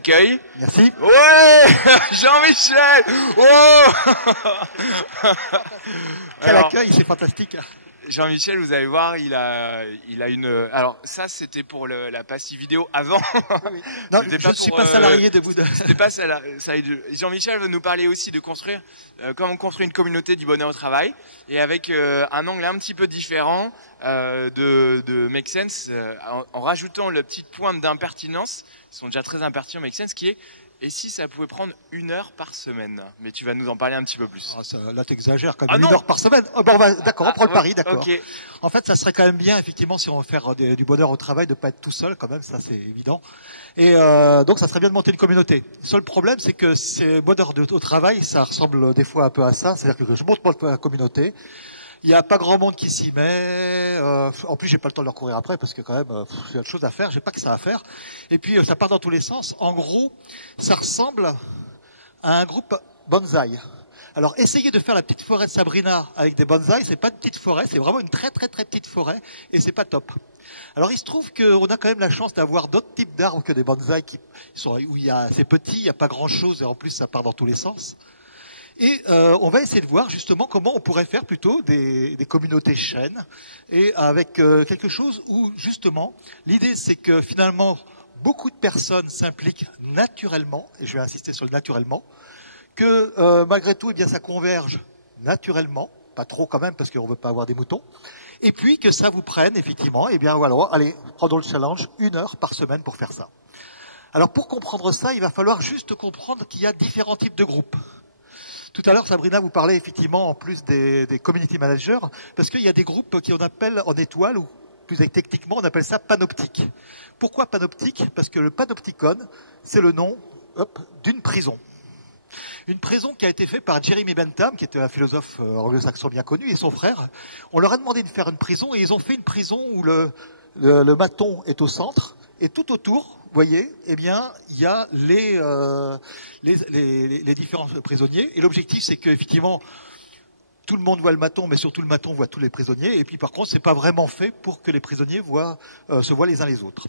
accueil. Merci. Ouais, Jean-Michel. Oh. Quel accueil, c'est fantastique. Jean-Michel, vous allez voir, il a une. Alors ça, c'était pour la partie vidéo avant. Oui. Non, je ne suis pas salarié de vous. C'était pas ça. Jean-Michel veut nous parler aussi de construire, comment construire une communauté du bonheur au travail, et avec un angle un petit peu différent de Make Sense, en rajoutant le petit point d'impertinence. Ils sont déjà très impertinents, Make Sense, qui est. Et si ça pouvait prendre 1 heure par semaine? Mais tu vas nous en parler un petit peu plus. Ah, ça, là, t'exagères quand même. 1 heure par semaine. Oh, bon, d'accord, on prend le pari, d'accord. Okay. En fait, ça serait quand même bien, effectivement, si on veut faire du bonheur au travail, de pas être tout seul, quand même, ça c'est évident. Et donc, ça serait bien de monter une communauté. Le seul problème, c'est que ces bonheurs au travail, ça ressemble des fois un peu à ça. C'est-à-dire que je monte la communauté. Il n'y a pas grand monde qui s'y met. En plus, j'ai pas le temps de leur courir après parce que quand même, il y a autre chose à faire. J'ai pas que ça à faire. Et puis, ça part dans tous les sens. En gros, ça ressemble à un groupe bonsaï. Alors, essayez de faire la petite forêt de Sabrina avec des bonsaïs. C'est pas une petite forêt, c'est vraiment une très très très petite forêt et c'est pas top. Alors, il se trouve qu'on a quand même la chance d'avoir d'autres types d'arbres que des bonsaïs où c'est petit, il n'y a pas grand chose et en plus, ça part dans tous les sens. Et on va essayer de voir justement comment on pourrait faire plutôt des communautés chaînes et avec quelque chose où justement l'idée c'est que finalement beaucoup de personnes s'impliquent naturellement, et je vais insister sur le naturellement, que malgré tout eh bien ça converge naturellement, pas trop quand même parce qu'on ne veut pas avoir des moutons, et puis que ça vous prenne effectivement, et bien voilà, allez, prenons le challenge, 1 heure par semaine pour faire ça. Alors pour comprendre ça, il va falloir juste comprendre qu'il y a différents types de groupes. Tout à l'heure, Sabrina vous parlait effectivement en plus des community managers, parce qu'il y a des groupes qu'on appelle en étoile, ou plus techniquement, on appelle ça panoptique. Pourquoi panoptique? Parce que le panopticon, c'est le nom d'une prison. Une prison qui a été faite par Jeremy Bentham, qui était un philosophe anglo-saxon bien connu, et son frère. On leur a demandé de faire une prison, et ils ont fait une prison où le maton est au centre, et tout autour, vous voyez, eh bien, il y a les différents prisonniers. Et l'objectif, c'est qu'effectivement, tout le monde voit le maton, mais surtout le maton voit tous les prisonniers. Et puis, par contre, c'est pas vraiment fait pour que les prisonniers se voient les uns les autres.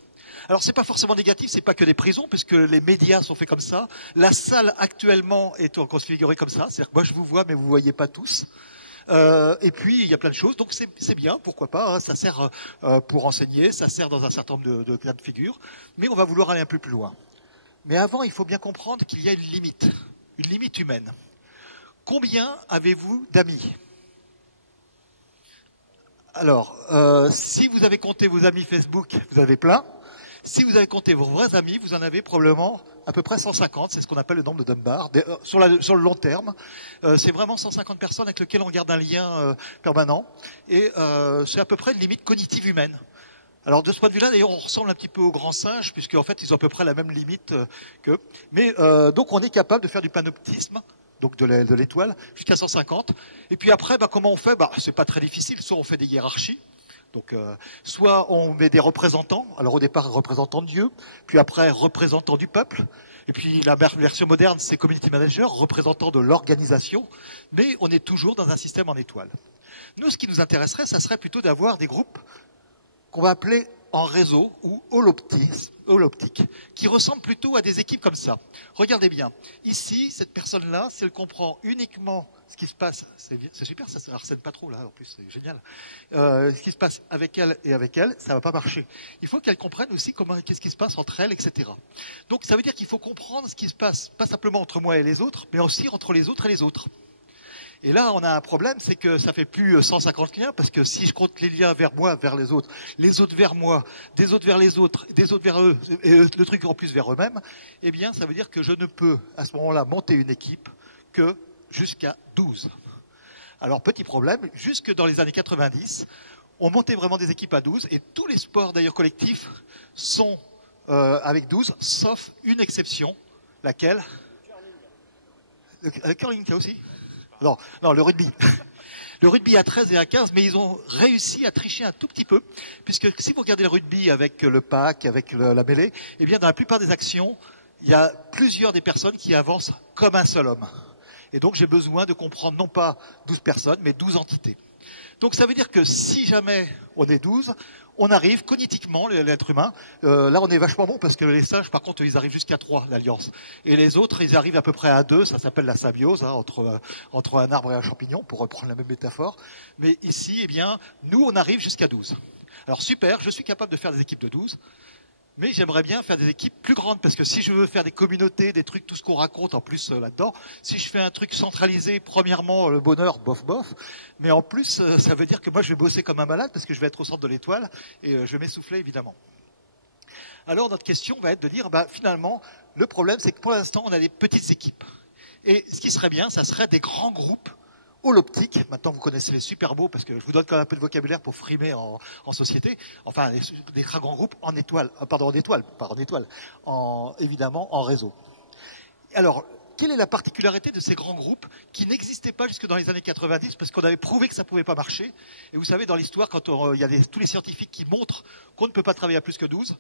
Alors, c'est pas forcément négatif, c'est pas que des prisons, puisque les médias sont faits comme ça. La salle actuellement est configurée comme ça. C'est-à-dire que moi, je vous vois, mais vous voyez pas tous. Et puis il y a plein de choses, donc c'est bien, pourquoi pas, hein, ça sert pour enseigner, ça sert dans un certain nombre de cas de figure, mais on va vouloir aller un peu plus loin. Mais avant, il faut bien comprendre qu'il y a une limite humaine. Combien avez-vous d'amis? Alors, si vous avez compté vos amis Facebook, vous avez plein. Si vous avez compté vos vrais amis, vous en avez probablement à peu près 150, c'est ce qu'on appelle le nombre de Dunbar. Sur le long terme, c'est vraiment 150 personnes avec lesquelles on garde un lien permanent. Et c'est à peu près une limite cognitive humaine. Alors de ce point de vue-là, d'ailleurs, on ressemble un petit peu aux grands singes, puisqu'en fait, ils ont à peu près la même limite qu'eux. Mais donc, on est capable de faire du panoptisme, donc de l'étoile, jusqu'à 150. Et puis après, comment on fait? C'est pas très difficile, soit on fait des hiérarchies. Donc, soit on met des représentants, alors au départ représentants de Dieu, puis après représentants du peuple, et puis la version moderne c'est community manager, représentants de l'organisation, mais on est toujours dans un système en étoile. Nous, ce qui nous intéresserait, ça serait plutôt d'avoir des groupes qu'on va appeler en réseau ou holoptique, qui ressemblent plutôt à des équipes comme ça. Regardez bien, ici, cette personne-là, si elle comprend uniquement ce qui se passe, c'est super, ça ne harcèle pas trop là, en plus, c'est génial. Ce qui se passe avec elle et avec elle, ça ne va pas marcher. Il faut qu'elle comprenne aussi qu'est-ce qui se passe entre elles, etc. Donc ça veut dire qu'il faut comprendre ce qui se passe, pas simplement entre moi et les autres, mais aussi entre les autres et les autres. Et là, on a un problème, c'est que ça fait plus 150 liens, parce que si je compte les liens vers moi, vers les autres vers moi, des autres vers les autres, des autres vers eux, et le truc en plus vers eux-mêmes, eh bien, ça veut dire que je ne peux, à ce moment-là, monter une équipe que jusqu'à 12. Alors, petit problème, jusque dans les années 90, on montait vraiment des équipes à 12, et tous les sports, d'ailleurs, collectifs, sont avec 12, sauf une exception, laquelle? Le curling, ça aussi? Non, le rugby. Le rugby à 13 et à 15, mais ils ont réussi à tricher un tout petit peu, puisque si vous regardez le rugby avec le pack, avec la mêlée, eh bien, dans la plupart des actions, il y a plusieurs des personnes qui avancent comme un seul homme. Et donc, j'ai besoin de comprendre non pas 12 personnes, mais 12 entités. Donc ça veut dire que si jamais on est 12, on arrive cognitivement, l'être humain, là on est vachement bon parce que les singes par contre ils arrivent jusqu'à 3, l'alliance. Et les autres ils arrivent à peu près à 2, ça s'appelle la symbiose, hein, entre un arbre et un champignon, pour reprendre la même métaphore. Mais ici, eh bien, nous on arrive jusqu'à 12. Alors super, je suis capable de faire des équipes de 12. Mais j'aimerais bien faire des équipes plus grandes, parce que si je veux faire des communautés, des trucs, tout ce qu'on raconte en plus là-dedans, si je fais un truc centralisé, premièrement, le bonheur, bof, bof, mais en plus, ça veut dire que moi, je vais bosser comme un malade, parce que je vais être au centre de l'étoile, et je vais m'essouffler, évidemment. Alors, notre question va être de dire, finalement, le problème, c'est que pour l'instant, on a des petites équipes. Et ce qui serait bien, ça serait des grands groupes holoptique. Maintenant, vous connaissez les super beaux, parce que je vous donne quand même un peu de vocabulaire pour frimer en société. Enfin, des très grands groupes en étoile, évidemment en réseau. Alors, quelle est la particularité de ces grands groupes qui n'existaient pas jusque dans les années 90, parce qu'on avait prouvé que ça ne pouvait pas marcher. Et vous savez, dans l'histoire, quand il y a tous les scientifiques qui montrent qu'on ne peut pas travailler à plus que 12,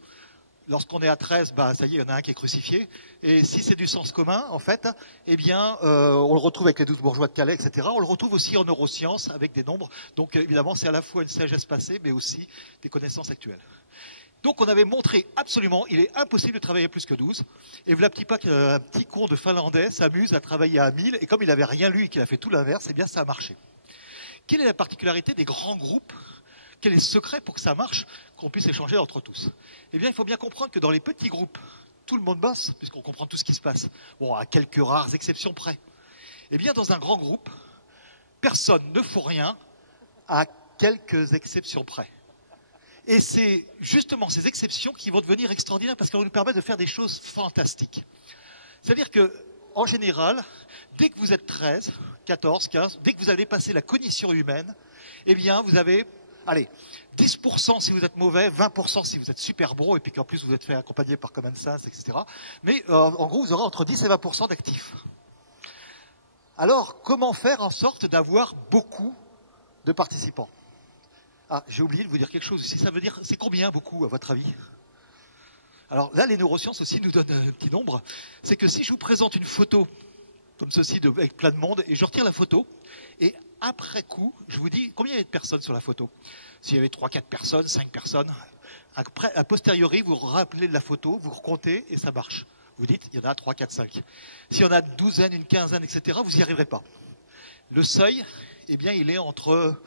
lorsqu'on est à 13, ça y est, il y en a un qui est crucifié. Et si c'est du sens commun, en fait, eh bien, on le retrouve avec les 12 bourgeois de Calais, etc. On le retrouve aussi en neurosciences avec des nombres. Donc, évidemment, c'est à la fois une sagesse passée, mais aussi des connaissances actuelles. Donc, on avait montré absolument, il est impossible de travailler plus que 12. Et voilà un petit con de Finlandais s'amuse à travailler à 1000. Et comme il n'avait rien lu et qu'il a fait tout l'inverse, eh bien, ça a marché. Quelle est la particularité des grands groupes ? Quel est le secret pour que ça marche, qu'on puisse échanger entre tous? Eh bien, il faut bien comprendre que dans les petits groupes, tout le monde bosse, puisqu'on comprend tout ce qui se passe. Bon, à quelques rares exceptions près. Eh bien, dans un grand groupe, personne ne fout rien, à quelques exceptions près. Et c'est justement ces exceptions qui vont devenir extraordinaires, parce qu'elles vont nous permettre de faire des choses fantastiques. C'est-à-dire que, en général, dès que vous êtes 13, 14, 15, dès que vous allez passer la cognition humaine, eh bien, vous avez... Allez, 10% si vous êtes mauvais, 20% si vous êtes super bon, et puis qu'en plus vous êtes fait accompagner par common sense, etc. Mais en gros, vous aurez entre 10 et 20% d'actifs. Alors, comment faire en sorte d'avoir beaucoup de participants? Ah, j'ai oublié de vous dire quelque chose aussi. Ça veut dire, c'est combien beaucoup, à votre avis? Alors là, les neurosciences aussi nous donnent un petit nombre. C'est que si je vous présente une photo comme ceci, avec plein de monde, et je retire la photo, et après coup, je vous dis combien il y avait de personnes sur la photo. S'il y avait 3-4 personnes, 5 personnes, après, a posteriori, vous rappelez de la photo, vous recomptez, et ça marche. Vous dites, il y en a 3, 4, 5. S'il y en a une douzaine, une quinzaine, etc., vous n'y arriverez pas. Le seuil, eh bien, il est entre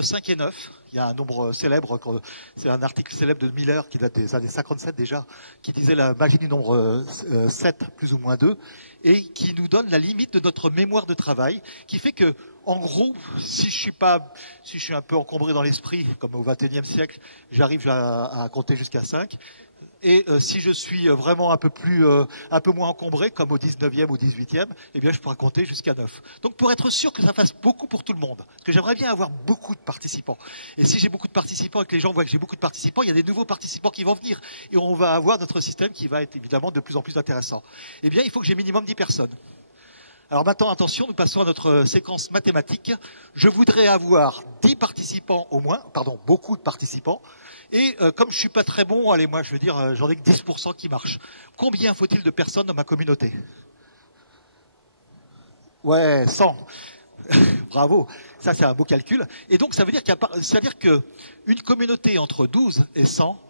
5 et 9. Il y a un nombre célèbre, c'est un article célèbre de Miller qui date des années 57 déjà, qui disait la magie du nombre 7 plus ou moins 2, et qui nous donne la limite de notre mémoire de travail, qui fait que, en gros, si je suis un peu encombré dans l'esprit, comme au XXIe siècle, j'arrive à compter jusqu'à 5. Et si je suis vraiment un peu moins encombré, comme au 19e ou 18e, eh bien, je pourrais compter jusqu'à 9. Donc, pour être sûr que ça fasse beaucoup pour tout le monde, parce que j'aimerais bien avoir beaucoup de participants. Et si j'ai beaucoup de participants et que les gens voient que j'ai beaucoup de participants, il y a des nouveaux participants qui vont venir. Et on va avoir notre système qui va être évidemment de plus en plus intéressant. Eh bien, il faut que j'ai minimum 10 personnes. Alors maintenant, attention, nous passons à notre séquence mathématique. Je voudrais avoir 10 participants au moins, beaucoup de participants. Et comme je suis pas très bon, allez, moi je veux dire, j'en ai que 10% qui marchent. Combien faut-il de personnes dans ma communauté? Ouais, 100. Bravo, ça c'est un beau calcul. Et donc ça veut dire qu'une communauté entre 12 et 100,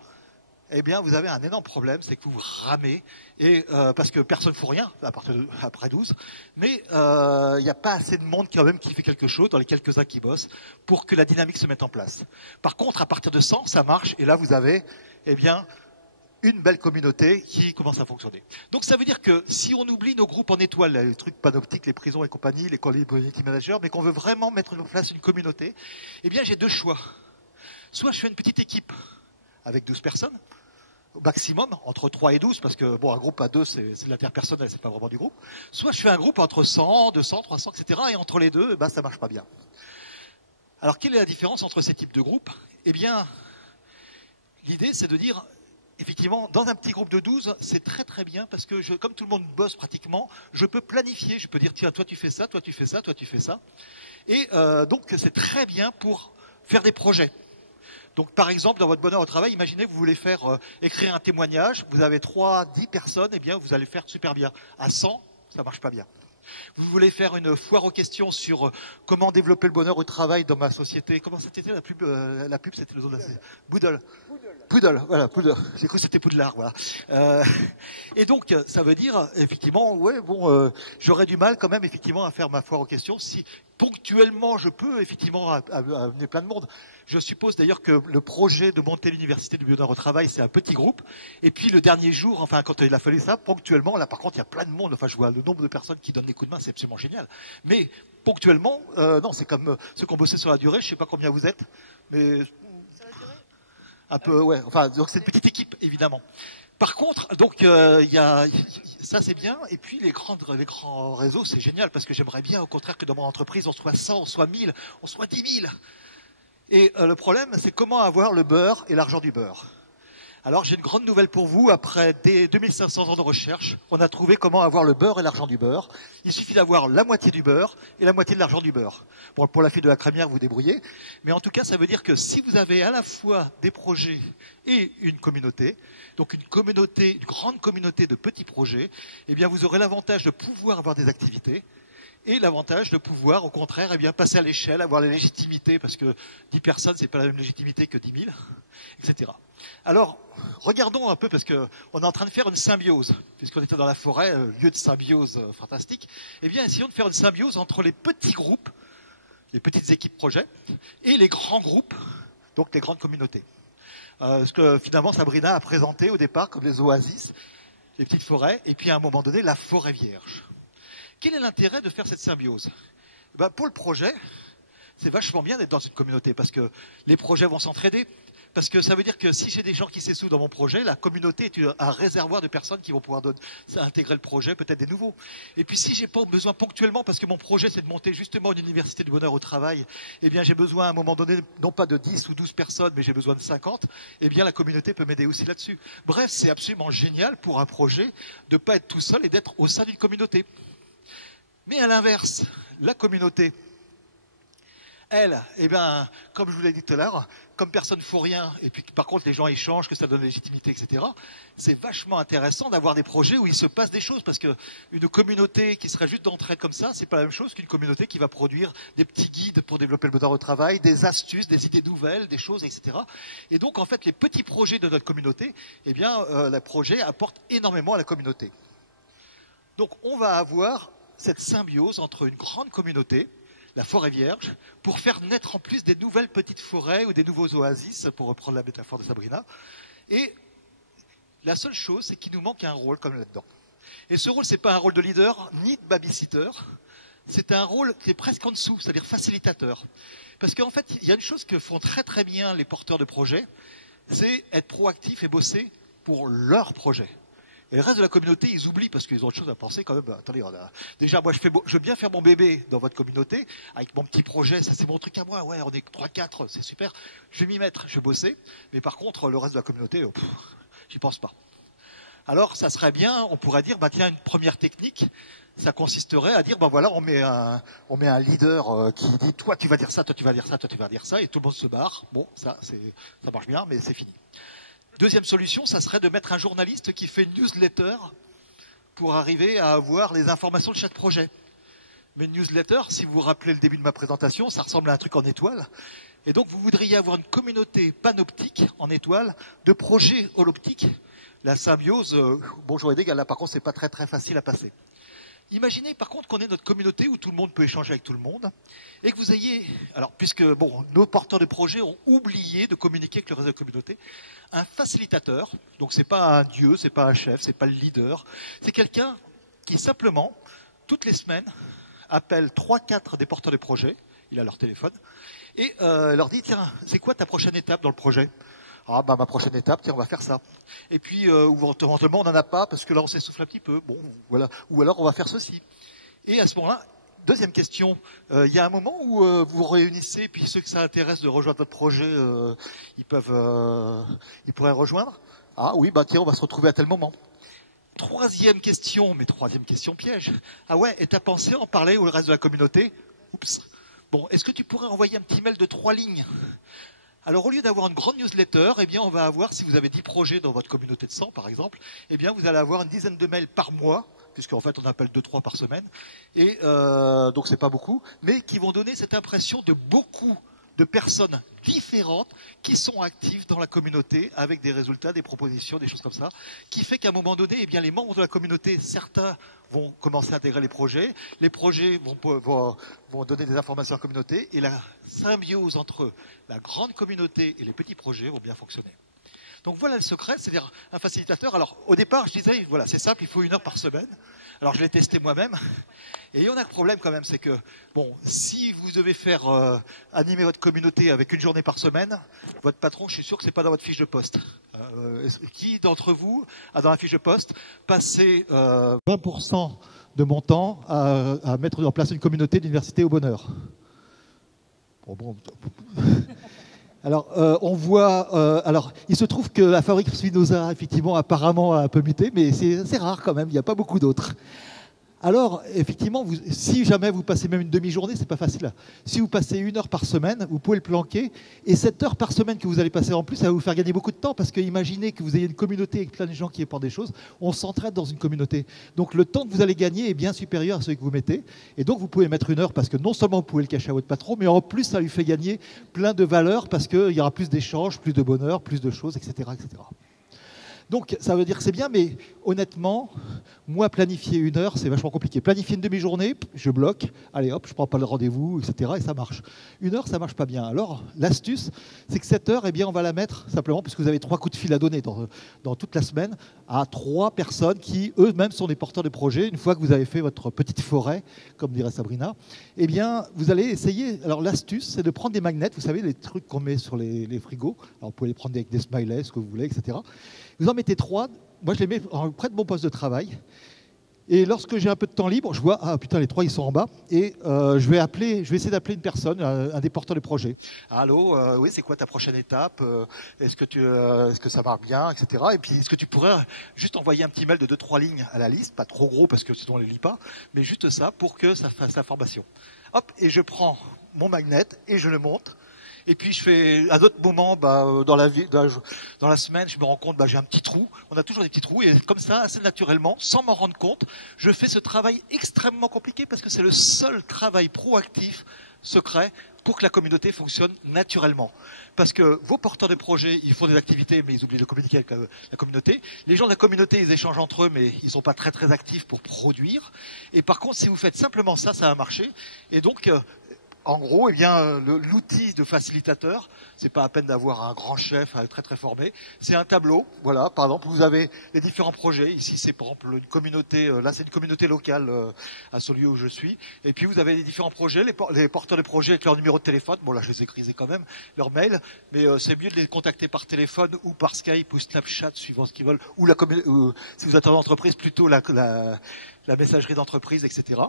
eh bien, vous avez un énorme problème, c'est que vous ramez, et parce que personne ne fout rien après 12, mais il n'y a pas assez de monde quand même qui fait quelque chose, dans les quelques-uns qui bossent, pour que la dynamique se mette en place. Par contre, à partir de 100, ça marche, et là vous avez, eh bien, une belle communauté qui commence à fonctionner. Donc ça veut dire que si on oublie nos groupes en étoiles, les trucs panoptiques, les prisons et compagnie, les community managers, mais qu'on veut vraiment mettre en place une communauté, eh bien j'ai deux choix. Soit je fais une petite équipe avec 12 personnes, au maximum, entre 3 et 12, parce que bon, un groupe à 2, c'est de l'interpersonnel, c'est pas vraiment du groupe. Soit je fais un groupe entre 100, 200, 300, etc. Et entre les deux, ça marche pas bien. Alors, quelle est la différence entre ces types de groupes? Eh bien, l'idée, c'est de dire, effectivement, dans un petit groupe de 12, c'est très très bien, parce que comme tout le monde bosse pratiquement, je peux planifier, je peux dire, tiens, toi tu fais ça, toi tu fais ça, toi tu fais ça. Et donc, c'est très bien pour faire des projets. Donc, par exemple, dans votre bonheur au travail, imaginez que vous voulez faire écrire un témoignage, vous avez 10 personnes, eh bien, vous allez faire super bien. À 100, ça marche pas bien. Vous voulez faire une foire aux questions sur comment développer le bonheur au travail dans ma société. Comment c'était la pub c'était le nom de la Boodle. Poodle, voilà, Poodle. J'ai cru que c'était Poudlard, voilà. Et donc, ça veut dire, effectivement, ouais, bon, j'aurais du mal quand même, effectivement, à faire ma foire aux questions si ponctuellement je peux, effectivement, amener plein de monde. Je suppose d'ailleurs que le projet de monter l'université du bonheur au travail, c'est un petit groupe. Et puis le dernier jour, enfin, quand il a fallu ça, ponctuellement, là, par contre, il y a plein de monde. Enfin, je vois le nombre de personnes qui donnent des coups de main, c'est absolument génial. Mais ponctuellement, non, c'est comme ceux qui ont bossé sur la durée. Je sais pas combien vous êtes, mais un peu, ouais. Enfin, donc c'est une petite équipe, évidemment. Par contre, donc ça c'est bien. Et puis les grands réseaux, c'est génial parce que j'aimerais bien, au contraire, que dans mon entreprise, on soit 100, on soit 1000, on soit 10 000. Et le problème, c'est comment avoir le beurre et l'argent du beurre. Alors j'ai une grande nouvelle pour vous. Après 2500 ans de recherche, on a trouvé comment avoir le beurre et l'argent du beurre. Il suffit d'avoir la moitié du beurre et la moitié de l'argent du beurre. Bon, pour la fille de la crémière, vous débrouillez. Mais en tout cas, ça veut dire que si vous avez à la fois des projets et une communauté, donc une grande communauté de petits projets, eh bien vous aurez l'avantage de pouvoir avoir des activités. Et l'avantage de pouvoir, au contraire, eh bien, passer à l'échelle, avoir la légitimité, parce que 10 personnes, c'est pas la même légitimité que 10 000, etc. Alors, regardons un peu, parce qu'on est en train de faire une symbiose, puisqu'on était dans la forêt, lieu de symbiose fantastique. Eh bien, essayons de faire une symbiose entre les petits groupes, les petites équipes projets, et les grands groupes, donc les grandes communautés. Ce que finalement Sabrina a présenté au départ comme les oasis, les petites forêts, et puis à un moment donné, la forêt vierge. Quel est l'intérêt de faire cette symbiose? Pour le projet, c'est vachement bien d'être dans une communauté parce que les projets vont s'entraider. Parce que ça veut dire que si j'ai des gens qui s'essouent dans mon projet, la communauté est un réservoir de personnes qui vont pouvoir intégrer le projet, peut-être des nouveaux. Et puis si j'ai pas besoin ponctuellement, parce que mon projet c'est de monter justement une université du bonheur au travail, eh bien j'ai besoin à un moment donné, non pas de 10 ou 12 personnes, mais j'ai besoin de 50, eh bien la communauté peut m'aider aussi là-dessus. Bref, c'est absolument génial pour un projet de ne pas être tout seul et d'être au sein d'une communauté. Mais à l'inverse, la communauté, elle, eh bien, comme je vous l'ai dit tout à l'heure, comme personne ne fout rien, et puis par contre les gens échangent, que ça donne légitimité, etc., c'est vachement intéressant d'avoir des projets où il se passe des choses, parce qu'une communauté qui serait juste d'entraide comme ça, c'est pas la même chose qu'une communauté qui va produire des petits guides pour développer le bonheur au travail, des astuces, des idées nouvelles, des choses, etc. Et donc, en fait, les petits projets de notre communauté, eh bien, les projets apportent énormément à la communauté. Donc, on va avoir cette symbiose entre une grande communauté, la forêt vierge, pour faire naître en plus des nouvelles petites forêts ou des nouveaux oasis, pour reprendre la métaphore de Sabrina. Et la seule chose, c'est qu'il nous manque un rôle comme là-dedans. Et ce rôle, c'est pas un rôle de leader, ni de babysitter, c'est un rôle qui est presque en dessous, c'est-à-dire facilitateur. Parce qu'en fait, il y a une chose que font très très bien les porteurs de projets, c'est être proactifs et bosser pour leur projet. Et le reste de la communauté, ils oublient parce qu'ils ont autre chose à penser quand même. Attendez, déjà, moi, je veux bien faire mon bébé dans votre communauté avec mon petit projet. Ça, c'est mon truc à moi. Ouais, on est 3-4, c'est super. Je vais m'y mettre, je vais bosser. Mais par contre, le reste de la communauté, j'y pense pas. Alors, ça serait bien, on pourrait dire, tiens, une première technique, ça consisterait à dire, voilà, on met un leader qui dit, toi, tu vas dire ça, toi, tu vas dire ça, toi, tu vas dire ça, et tout le monde se barre. Bon, ça marche bien, mais c'est fini. Deuxième solution, ça serait de mettre un journaliste qui fait une newsletter pour arriver à avoir les informations de chaque projet. Mais une newsletter, si vous vous rappelez le début de ma présentation, ça ressemble à un truc en étoile. Et donc, vous voudriez avoir une communauté panoptique en étoile de projets holoptiques. La symbiose, bonjour et dégâts, là par contre, c'est pas très très facile à passer. Imaginez par contre qu'on ait notre communauté où tout le monde peut échanger avec tout le monde et que vous ayez, alors puisque nos porteurs de projets ont oublié de communiquer avec le reste de la communauté, un facilitateur, donc c'est pas un dieu, c'est pas un chef, c'est pas le leader, c'est quelqu'un qui simplement, toutes les semaines, appelle 3-4 des porteurs de projets, il a leur téléphone, et leur dit, tiens, c'est quoi ta prochaine étape dans le projet ? Ah, ma prochaine étape, tiens, on va faire ça. Et puis, éventuellement, on n'en a pas, parce que là, on s'essouffle un petit peu. Bon, voilà. Ou alors, on va faire ceci. Et à ce moment-là, deuxième question, il y a un moment où vous vous réunissez, puis ceux que ça intéresse de rejoindre votre projet, ils pourraient rejoindre. Ah oui, tiens, on va se retrouver à tel moment. Troisième question piège. Ah ouais, et t'as pensé en parler au reste de la communauté? Oups. Bon, est-ce que tu pourrais envoyer un petit mail de 3 lignes? Alors, au lieu d'avoir une grande newsletter, eh bien, on va avoir, si vous avez 10 projets dans votre communauté de 100, par exemple, eh bien, vous allez avoir une dizaine de mails par mois puisqu'en fait on appelle 2-3 par semaine, et donc c'est pas beaucoup, mais qui vont donner cette impression de beaucoup de personnes différentes qui sont actives dans la communauté avec des résultats, des propositions, des choses comme ça, qui fait qu'à un moment donné, eh bien, les membres de la communauté, certains vont commencer à intégrer les projets vont donner des informations à la communauté, et la symbiose entre la grande communauté et les petits projets vont bien fonctionner. Donc voilà le secret, c'est-à-dire un facilitateur. Alors au départ, je disais, voilà, c'est simple, il faut 1 heure par semaine. Alors je l'ai testé moi-même. Et on a un problème quand même, c'est que, bon, si vous devez faire animer votre communauté avec 1 journée par semaine, votre patron, je suis sûr que c'est pas dans votre fiche de poste. Qui d'entre vous a dans la fiche de poste passé 20% de mon temps à mettre en place une communauté d'université au bonheur? Bon. Alors, on voit. Alors, il se trouve que la fabrique Spinoza, effectivement, apparemment a un peu muté, mais c'est rare quand même. Il n'y a pas beaucoup d'autres. Alors, effectivement, si jamais vous passez même une demi-journée, c'est pas facile. Si vous passez 1 heure par semaine, vous pouvez le planquer. Et cette heure par semaine que vous allez passer en plus, ça va vous faire gagner beaucoup de temps, parce que imaginez que vous ayez une communauté avec plein de gens qui apportent des choses. On s'entraide dans une communauté. Donc, le temps que vous allez gagner est bien supérieur à celui que vous mettez. Et donc, vous pouvez mettre 1 heure, parce que non seulement vous pouvez le cacher à votre patron, mais en plus, ça lui fait gagner plein de valeurs, parce qu'il y aura plus d'échanges, plus de bonheur, plus de choses, etc., etc. Donc, ça veut dire que c'est bien, mais honnêtement, moi, planifier 1 heure, c'est vachement compliqué. Planifier une demi-journée, je bloque, allez hop, je prends pas le rendez-vous, etc., et ça marche. 1 heure, ça marche pas bien. Alors, l'astuce, c'est que cette heure, eh bien, on va la mettre simplement, puisque vous avez 3 coups de fil à donner dans toute la semaine, à 3 personnes qui, eux-mêmes, sont des porteurs de projets. Une fois que vous avez fait votre petite forêt, comme dirait Sabrina, eh bien, vous allez essayer. Alors, l'astuce, c'est de prendre des magnets, vous savez, les trucs qu'on met sur les frigos. Alors, vous pouvez les prendre avec des smileys, ce que vous voulez, etc. Vous en mettez 3, moi je les mets près de mon poste de travail, et lorsque j'ai un peu de temps libre, je vois, ah putain, les 3 ils sont en bas, et je vais essayer d'appeler une personne, un des porteurs de projet. Allô, oui, c'est quoi ta prochaine étape? Est-ce que ça marche bien, etc. Et puis est-ce que tu pourrais juste envoyer un petit mail de 2-3 lignes à la liste, pas trop gros parce que sinon on ne les lit pas, mais juste ça pour que ça fasse la formation. Hop, et je prends mon magnet et je le monte. Et puis je fais, à d'autres moments, dans la semaine, je me rends compte, j'ai un petit trou. On a toujours des petits trous, et comme ça, assez naturellement, sans m'en rendre compte, je fais ce travail extrêmement compliqué, parce que c'est le seul travail proactif, secret, pour que la communauté fonctionne naturellement. Parce que vos porteurs de projets, ils font des activités, mais ils oublient de communiquer avec la communauté. Les gens de la communauté, ils échangent entre eux, mais ils ne sont pas très très actifs pour produire. Et par contre, si vous faites simplement ça, ça va marcher. Et donc, en gros, eh bien, l'outil de facilitateur, c'est pas à peine d'avoir un grand chef très très formé. C'est un tableau. Voilà, par exemple, vous avez les différents projets. Ici, c'est par exemple une communauté. Là, c'est une communauté locale à ce lieu où je suis. Et puis, vous avez les différents projets, les porteurs de projets avec leur numéro de téléphone. Bon, là, je les ai grisés quand même, leur mail. Mais c'est mieux de les contacter par téléphone ou par Skype ou Snapchat, suivant ce qu'ils veulent. Ou si vous êtes en entreprise, plutôt la messagerie d'entreprise, etc.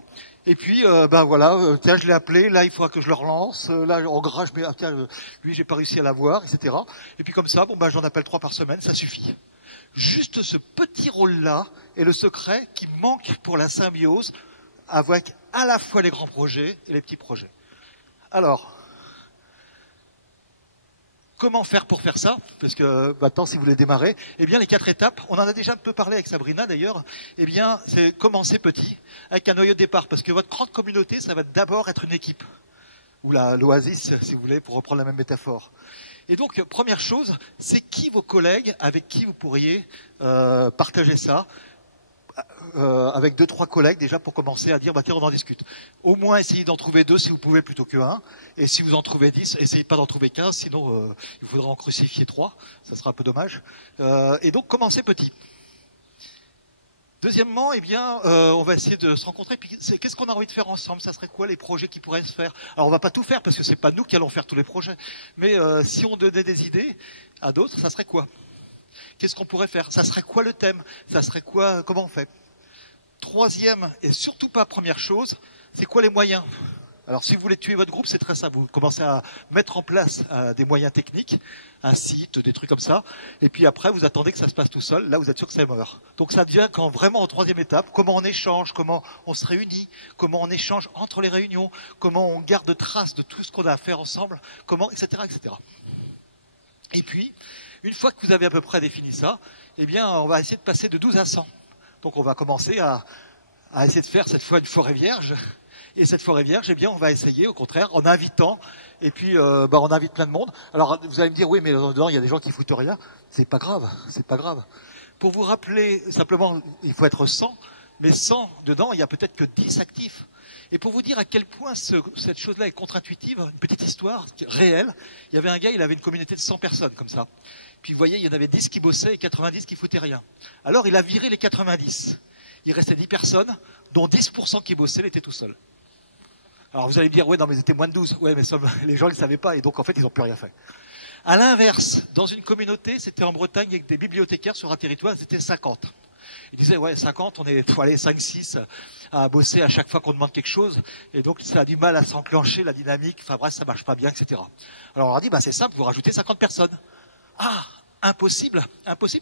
Et puis, voilà, tiens, je l'ai appelé, là, il faudra que je le relance, là, en gras, tiens, lui, j'ai pas réussi à l'avoir, etc. Et puis comme ça, j'en appelle 3 par semaine, ça suffit. Juste ce petit rôle-là est le secret qui manque pour la symbiose avec à la fois les grands projets et les petits projets. Alors, comment faire pour faire ça? Parce que maintenant, si vous voulez démarrer, eh bien, les 4 étapes, on en a déjà un peu parlé avec Sabrina d'ailleurs, eh bien, c'est commencer petit, avec un noyau de départ, parce que votre grande communauté, ça va d'abord être une équipe, ou l'oasis, si vous voulez, pour reprendre la même métaphore. Et donc, première chose, c'est qui vos collègues avec qui vous pourriez partager ça, avec 2-3 collègues déjà pour commencer à dire tiens, on en discute. Au moins essayez d'en trouver 2 si vous pouvez plutôt que 1. Et si vous en trouvez 10, essayez pas d'en trouver 15, sinon il faudra en crucifier 3. Ça sera un peu dommage. Et donc commencez petit. Deuxièmement, eh bien, on va essayer de se rencontrer. Puis, qu'est-ce qu'on a envie de faire ensemble? Ça serait quoi les projets qui pourraient se faire? Alors, on va pas tout faire parce que c'est pas nous qui allons faire tous les projets. Mais si on donnait des idées à d'autres, ça serait quoi? Qu'est-ce qu'on pourrait faire? Ça serait quoi le thème? Ça serait quoi? Comment on fait? Troisième, et surtout pas première chose, c'est quoi les moyens? Alors si vous voulez tuer votre groupe, c'est très simple. Vous commencez à mettre en place des moyens techniques, un site, des trucs comme ça, et puis après vous attendez que ça se passe tout seul, là vous êtes sûr que ça meurt. Donc ça devient quand vraiment en troisième étape, comment on échange, comment on se réunit, comment on échange entre les réunions, comment on garde trace de tout ce qu'on a à faire ensemble, comment, etc., etc. Et puis, une fois que vous avez à peu près défini ça, eh bien on va essayer de passer de 12 à 100. Donc on va commencer à à essayer de faire cette fois une forêt vierge. Et cette forêt vierge, eh bien, on va essayer, au contraire, en invitant, et puis on invite plein de monde. Alors, vous allez me dire, oui, mais dedans, il y a des gens qui foutent rien. C'est pas grave, c'est pas grave. Pour vous rappeler, simplement, il faut être 100, mais 100, dedans, il y a peut-être que 10 actifs. Et pour vous dire à quel point cette chose-là est contre-intuitive, une petite histoire réelle, il y avait un gars, il avait une communauté de 100 personnes, comme ça. Puis vous voyez, il y en avait 10 qui bossaient et 90 qui foutaient rien. Alors, il a viré les 90. Il restait 10 personnes, dont 10% qui bossaient, il était tout seul. Alors vous allez me dire, ouais, non, mais ils étaient moins de 12. Ouais, mais les gens ne le savaient pas, et donc en fait, ils n'ont plus rien fait. À l'inverse, dans une communauté, c'était en Bretagne, avec des bibliothécaires sur un territoire, c'était 50. Ils disaient, ouais, 50, on est, faut aller 5, 6 à bosser à chaque fois qu'on demande quelque chose, et donc ça a du mal à s'enclencher, la dynamique, enfin bref, ça marche pas bien, etc. Alors on leur dit, bah c'est simple, vous rajoutez 50 personnes. Ah, impossible,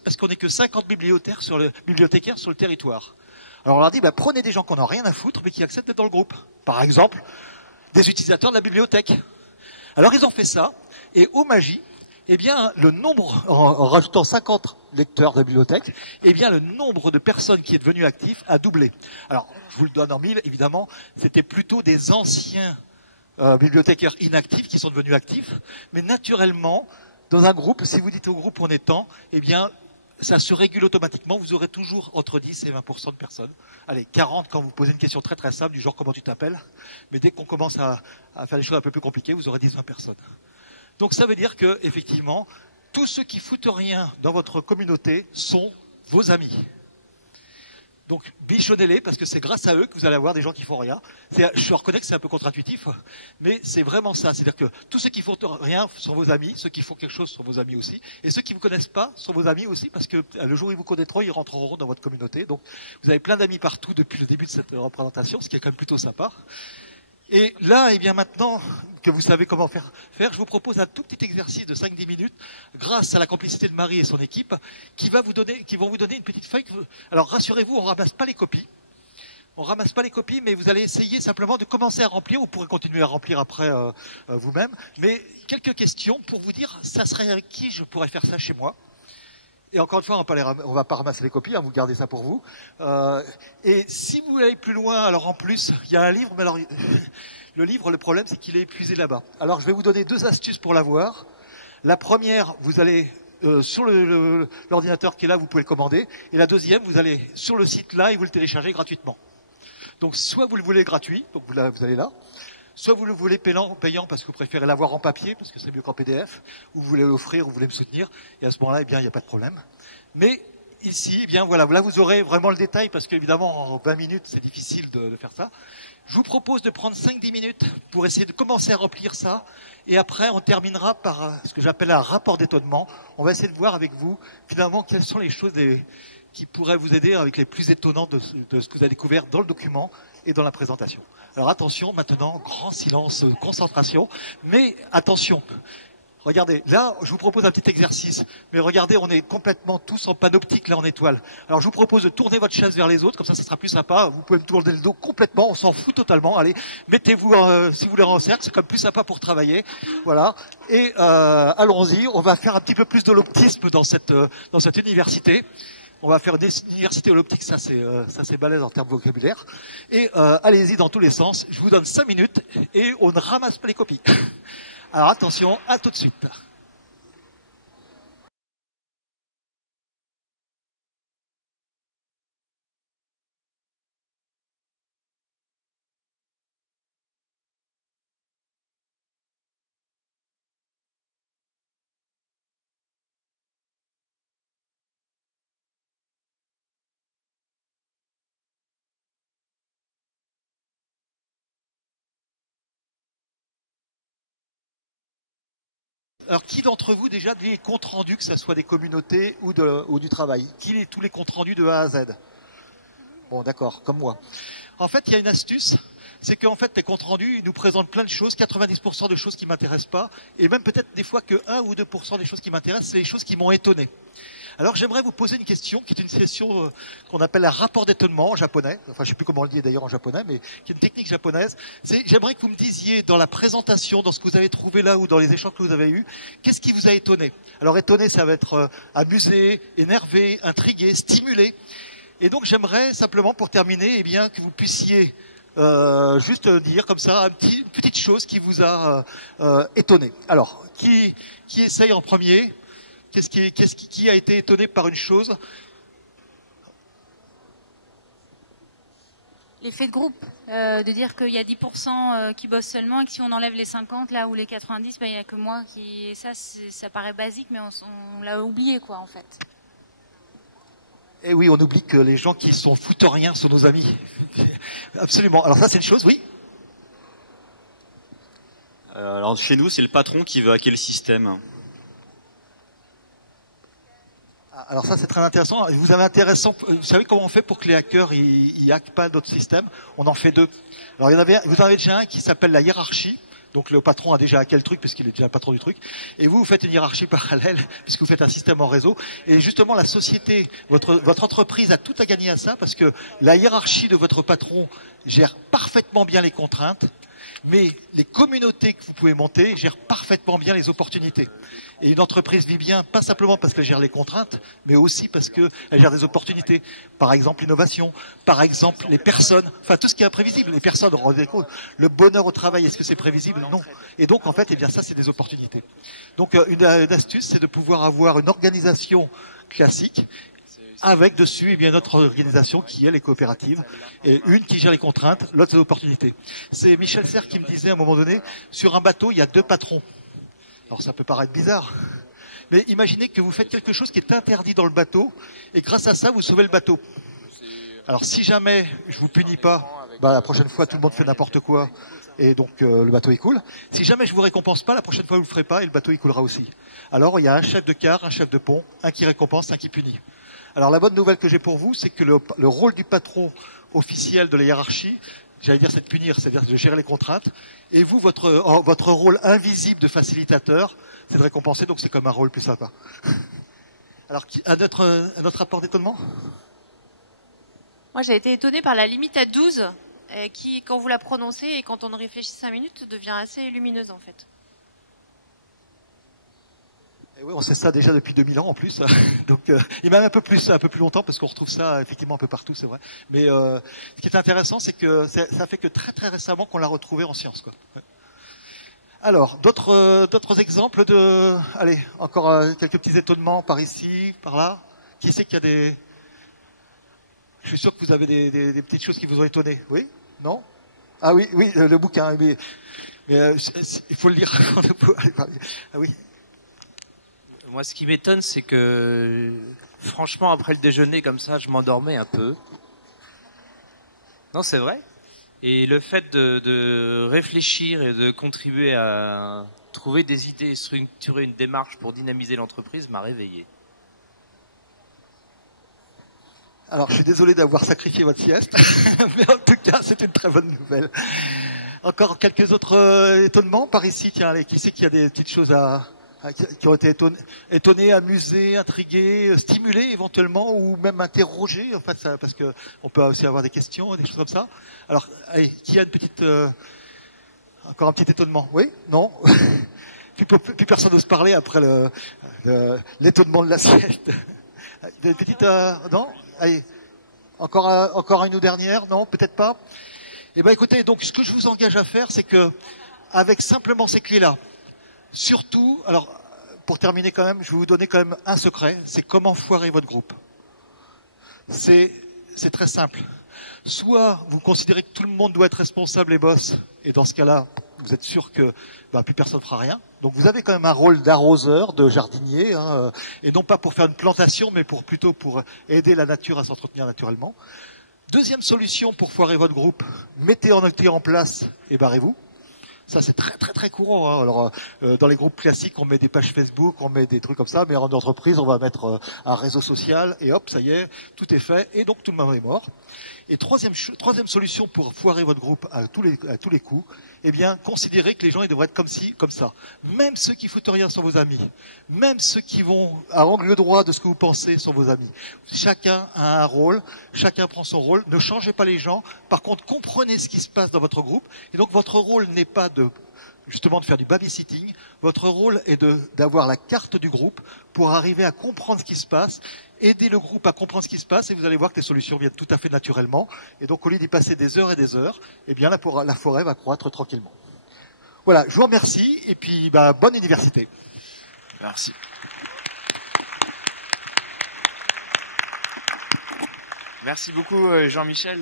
parce qu'on n'est que 50 bibliothécaires sur le territoire. Alors on leur dit, bah, prenez des gens qui n'ont rien à foutre, mais qui acceptent d'être dans le groupe. Par exemple, des utilisateurs de la bibliothèque. Alors ils ont fait ça, et au magie, eh bien, le nombre, en rajoutant 50 lecteurs de la bibliothèque, eh bien, le nombre de personnes qui est devenu actif a doublé. Alors, je vous le donne en mille, évidemment, c'était plutôt des anciens bibliothécaires inactifs qui sont devenus actifs, mais naturellement, dans un groupe, si vous dites au groupe on est tant, eh bien, ça se régule automatiquement, vous aurez toujours entre 10 et 20% de personnes. Allez, 40 quand vous posez une question très très simple, du genre comment tu t'appelles, mais dès qu'on commence à faire des choses un peu plus compliquées, vous aurez 10-20 personnes. Donc ça veut dire que, effectivement, tous ceux qui foutent rien dans votre communauté sont vos amis. Donc bichonnez-les, parce que c'est grâce à eux que vous allez avoir des gens qui font rien. Je reconnais que c'est un peu contre-intuitif, mais c'est vraiment ça. C'est-à-dire que tous ceux qui font rien sont vos amis, ceux qui font quelque chose sont vos amis aussi, et ceux qui ne vous connaissent pas sont vos amis aussi, parce que le jour où ils vous connaîtront, ils rentreront dans votre communauté. Donc vous avez plein d'amis partout depuis le début de cette représentation, ce qui est quand même plutôt sympa. Et là, eh bien maintenant que vous savez comment faire, je vous propose un tout petit exercice de 5-10 minutes, grâce à la complicité de Marie et son équipe, qui vont vous donner une petite feuille. Alors rassurez-vous, on ne ramasse pas les copies. On ramasse pas les copies, mais vous allez essayer simplement de commencer à remplir. Vous pourrez continuer à remplir après vous-même. Mais quelques questions pour vous dire, ça serait avec qui je pourrais faire ça chez moi. Et encore une fois, on va pas ramasser les copies, hein, vous gardez ça pour vous. Et si vous allez plus loin, alors en plus, il y a un livre, mais alors le livre, le problème, c'est qu'il est épuisé là-bas. Alors je vais vous donner 2 astuces pour l'avoir. La première, vous allez sur l'ordinateur qui est là, vous pouvez le commander. Et la deuxième, vous allez sur le site là et vous le téléchargez gratuitement. Donc soit vous le voulez gratuit, donc vous allez là. Soit vous le voulez payant parce que vous préférez l'avoir en papier, parce que c'est mieux qu'en PDF, ou vous voulez l'offrir, ou vous voulez me soutenir, et à ce moment-là, eh bien, il n'y a pas de problème. Mais ici, eh bien, voilà, là, vous aurez vraiment le détail, parce qu'évidemment, en 20 minutes, c'est difficile de faire ça. Je vous propose de prendre 5-10 minutes pour essayer de commencer à remplir ça, et après, on terminera par ce que j'appelle un rapport d'étonnement. On va essayer de voir avec vous, finalement, quelles sont les choses qui pourraient vous aider avec les plus étonnantes de ce que vous avez découvert dans le document et dans la présentation. Alors attention, maintenant, grand silence, concentration, mais attention. Regardez, là, je vous propose un petit exercice, mais regardez, on est complètement tous en panoptique, là, en étoile. Alors je vous propose de tourner votre chaise vers les autres, comme ça sera plus sympa. Vous pouvez me tourner le dos complètement, on s'en fout totalement. Allez, mettez-vous, si vous voulez, en cercle, c'est quand même plus sympa pour travailler. Voilà. Et allons-y, on va faire un petit peu plus de l'optisme dans cette université. On va faire une université holoptique, ça c'est balèze en termes vocabulaire. Et allez-y dans tous les sens. Je vous donne 5 minutes et on ne ramasse pas les copies. Alors attention, à tout de suite. Alors, qui d'entre vous déjà des comptes rendus, que ce soit des communautés ou du travail? Qui est tous les comptes rendus de A à Z? Bon, d'accord, comme moi. En fait, il y a une astuce, c'est qu'en fait, les comptes rendus ils nous présentent plein de choses, 90% de choses qui m'intéressent pas, et même peut-être des fois que 1 ou 2% des choses qui m'intéressent, c'est les choses qui m'ont étonné. Alors, j'aimerais vous poser une question, qui est une question qu'on appelle un rapport d'étonnement en japonais. Enfin, je sais plus comment on le dit d'ailleurs en japonais, mais qui est une technique japonaise. J'aimerais que vous me disiez dans la présentation, dans ce que vous avez trouvé là ou dans les échanges que vous avez eus, qu'est-ce qui vous a étonné? Alors, étonné, ça va être amusé, énervé, intrigué, stimulé. Et donc j'aimerais simplement pour terminer, eh bien, que vous puissiez juste dire comme ça une petite chose qui vous a étonné. Alors, qui essaye en premier? Qui a été étonné par une chose? L'effet de groupe, de dire qu'il y a 10% qui bossent seulement et que si on enlève les 50 là ou les 90, ben, il n'y a que moi qui... Et ça paraît basique, mais on l'a oublié quoi en fait. Et oui, on oublie que les gens qui sont foutoriens sont nos amis. Absolument. Alors ça, c'est une chose, oui. Alors chez nous, c'est le patron qui veut hacker le système. Alors ça, c'est très intéressant. Vous savez comment on fait pour que les hackers ils hackent pas d'autres systèmes? On en fait deux. Alors vous en avez déjà un qui s'appelle la hiérarchie. Donc le patron a déjà hacké le truc puisqu'il est déjà le patron du truc. Et vous faites une hiérarchie parallèle puisque vous faites un système en réseau. Et justement, la société, votre entreprise a tout à gagner à ça parce que la hiérarchie de votre patron gère parfaitement bien les contraintes, mais les communautés que vous pouvez monter gèrent parfaitement bien les opportunités. Et une entreprise vit bien, pas simplement parce qu'elle gère les contraintes, mais aussi parce qu'elle gère des opportunités. Par exemple, l'innovation, par exemple, les personnes, enfin tout ce qui est imprévisible. Les personnes, rendez compte, le bonheur au travail, est-ce que c'est prévisible? Non. Et donc, en fait, eh bien ça, c'est des opportunités. Donc, une astuce, c'est de pouvoir avoir une organisation classique, avec dessus eh bien notre organisation qui elle est coopérative, et une qui gère les contraintes, l'autre les opportunités. C'est Michel Serres qui me disait à un moment donné, sur un bateau il y a deux patrons. Alors ça peut paraître bizarre, mais imaginez que vous faites quelque chose qui est interdit dans le bateau, et grâce à ça vous sauvez le bateau. Alors si jamais je vous punis pas, la prochaine fois tout le monde fait n'importe quoi, et donc le bateau il coule. Si jamais je vous récompense pas, la prochaine fois vous le ferez pas, et le bateau il coulera aussi. Alors il y a un chef de quart, un chef de pont, un qui récompense, un qui punit. Alors la bonne nouvelle que j'ai pour vous, c'est que le rôle du patron officiel de la hiérarchie, j'allais dire c'est de punir, c'est-à-dire de gérer les contraintes, et vous, votre rôle invisible de facilitateur, c'est de récompenser, donc c'est comme un rôle plus sympa. Alors, un autre rapport d'étonnement? Moi j'ai été étonnée par la limite à 12, qui quand vous la prononcez et quand on réfléchit 5 minutes, devient assez lumineuse en fait. Et oui, on sait ça déjà depuis 2000 ans en plus, donc et même un peu plus longtemps parce qu'on retrouve ça effectivement un peu partout, c'est vrai. Mais ce qui est intéressant, c'est que ça fait que très très récemment qu'on l'a retrouvé en sciences, quoi. Ouais. Alors, d'autres exemples de, allez, encore quelques petits étonnements par ici, par là. Qui sait qu'il y a des, je suis sûr que vous avez des petites choses qui vous ont étonné. Oui? Non? Ah oui, le bouquin, mais il faut le lire avant de pouvoir aller parler. Ah oui. Moi, ce qui m'étonne, c'est que, franchement, après le déjeuner, comme ça, je m'endormais un peu. Non, c'est vrai. Et le fait de réfléchir et de contribuer à trouver des idées et structurer une démarche pour dynamiser l'entreprise m'a réveillé. Alors, je suis désolé d'avoir sacrifié votre sieste, mais en tout cas, c'est une très bonne nouvelle. Encore quelques autres étonnements par ici. Tiens, allez, qui sait qu'il y a des petites choses qui ont été étonnés, amusés, intrigués, stimulés éventuellement, ou même interrogés, en fait, parce que on peut aussi avoir des questions, des choses comme ça. Alors, allez, qui a une petite, encore un petit étonnement? Oui? Non? plus personne n'ose parler après l'étonnement de la sieste. Des petites, non? Allez, encore une ou dernière? Non? Peut-être pas? Eh ben, écoutez, donc, ce que je vous engage à faire, c'est que, avec simplement ces clés-là, surtout, alors, pour terminer quand même, je vais vous donner quand même un secret, c'est comment foirer votre groupe. C'est très simple. Soit vous considérez que tout le monde doit être responsable et boss, et dans ce cas-là, vous êtes sûr que plus personne ne fera rien. Donc vous avez quand même un rôle d'arroseur, de jardinier, et non pas pour faire une plantation, mais plutôt pour aider la nature à s'entretenir naturellement. Deuxième solution pour foirer votre groupe, mettez en place et barrez-vous. Ça, c'est très très très courant. Hein. Alors, dans les groupes classiques, on met des pages Facebook, on met des trucs comme ça, mais en entreprise, on va mettre un réseau social, et hop, ça y est, tout est fait, et donc tout le monde est mort. Et troisième solution pour foirer votre groupe à tous les coups, eh bien, considérez que les gens ils devraient être comme ci, comme ça. Même ceux qui foutent rien sont vos amis. Même ceux qui vont à angle droit de ce que vous pensez sont vos amis. Chacun a un rôle, chacun prend son rôle. Ne changez pas les gens. Par contre, comprenez ce qui se passe dans votre groupe. Et donc, votre rôle n'est pas justement de faire du babysitting. Votre rôle est d'avoir la carte du groupe pour arriver à comprendre ce qui se passe, aider le groupe à comprendre ce qui se passe, et vous allez voir que les solutions viennent tout à fait naturellement. Et donc, au lieu d'y passer des heures et des heures, eh bien, la forêt va croître tranquillement. Voilà, je vous remercie, et puis bonne université. Merci. Merci beaucoup Jean-Michel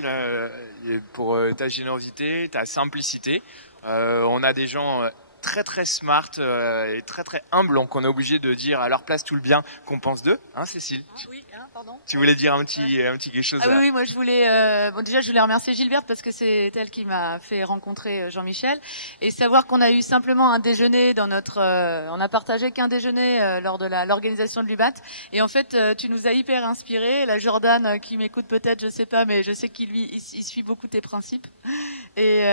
pour ta générosité, ta simplicité. On a des gens très très smart et très très humbles, donc on est obligé de dire à leur place tout le bien qu'on pense d'eux. Hein, Cécile? Oui, pardon. Tu voulais dire un petit quelque chose? Oui, moi je voulais, déjà je voulais remercier Gilberte parce que c'est elle qui m'a fait rencontrer Jean-Michel, et savoir qu'on a eu simplement un déjeuner dans notre, on a partagé qu'un déjeuner lors de l'organisation de l'UBAT, et en fait tu nous as hyper inspiré. La Jordan qui m'écoute peut-être, je sais pas, mais je sais qu'il il suit beaucoup tes principes, et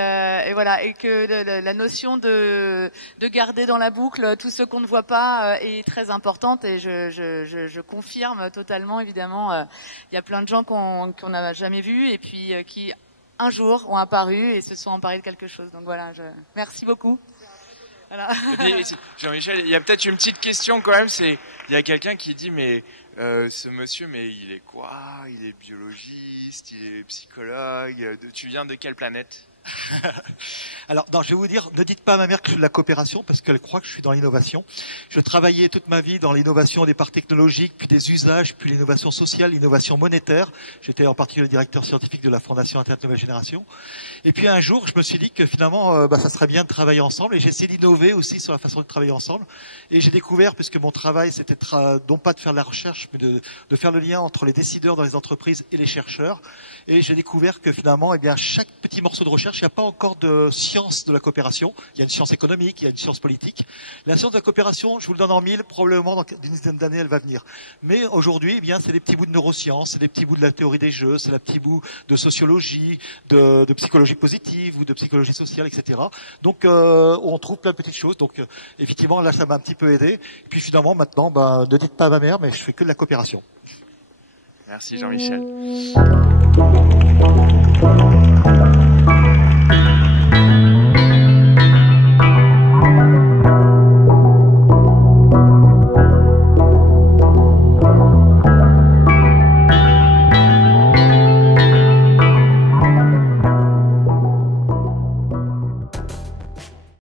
voilà, et que la notion de garder dans la boucle tout ce qu'on ne voit pas est très importante, et je confirme totalement. Évidemment, il y a plein de gens qu'on n'a jamais vus, et puis qui un jour ont apparu et se sont emparés de quelque chose. Donc voilà, merci beaucoup. Voilà. Jean-Michel, il y a peut-être une petite question quand même. Il y a quelqu'un qui dit mais ce monsieur, mais il est quoi? Il est biologiste, il est psychologue. Tu viens de quelle planète? Alors, non, je vais vous dire, ne dites pas à ma mère que je suis de la coopération, parce qu'elle croit que je suis dans l'innovation. Je travaillais toute ma vie dans l'innovation au départ technologique, puis des usages, puis l'innovation sociale, l'innovation monétaire. J'étais en particulier le directeur scientifique de la Fondation Internet Nouvelle Génération. Et puis un jour, je me suis dit que finalement, ça serait bien de travailler ensemble, et j'ai essayé d'innover aussi sur la façon de travailler ensemble. Et j'ai découvert, puisque mon travail, c'était non pas de faire de la recherche, mais de faire le lien entre les décideurs dans les entreprises et les chercheurs. Et j'ai découvert que finalement, chaque petit morceau de recherche, il n'y a pas encore de science de la coopération. Il y a une science économique, il y a une science politique. La science de la coopération, je vous le donne en mille, probablement dans une dizaine d'années, elle va venir. Mais aujourd'hui, c'est des petits bouts de neurosciences, c'est des petits bouts de la théorie des jeux, c'est des petits bouts de sociologie, de psychologie positive ou de psychologie sociale, etc. Donc, on trouve plein de petites choses. Donc, effectivement, là, ça m'a un petit peu aidé. Et puis finalement, maintenant, ne dites pas à ma mère, mais je fais que de la coopération. Merci Jean-Michel.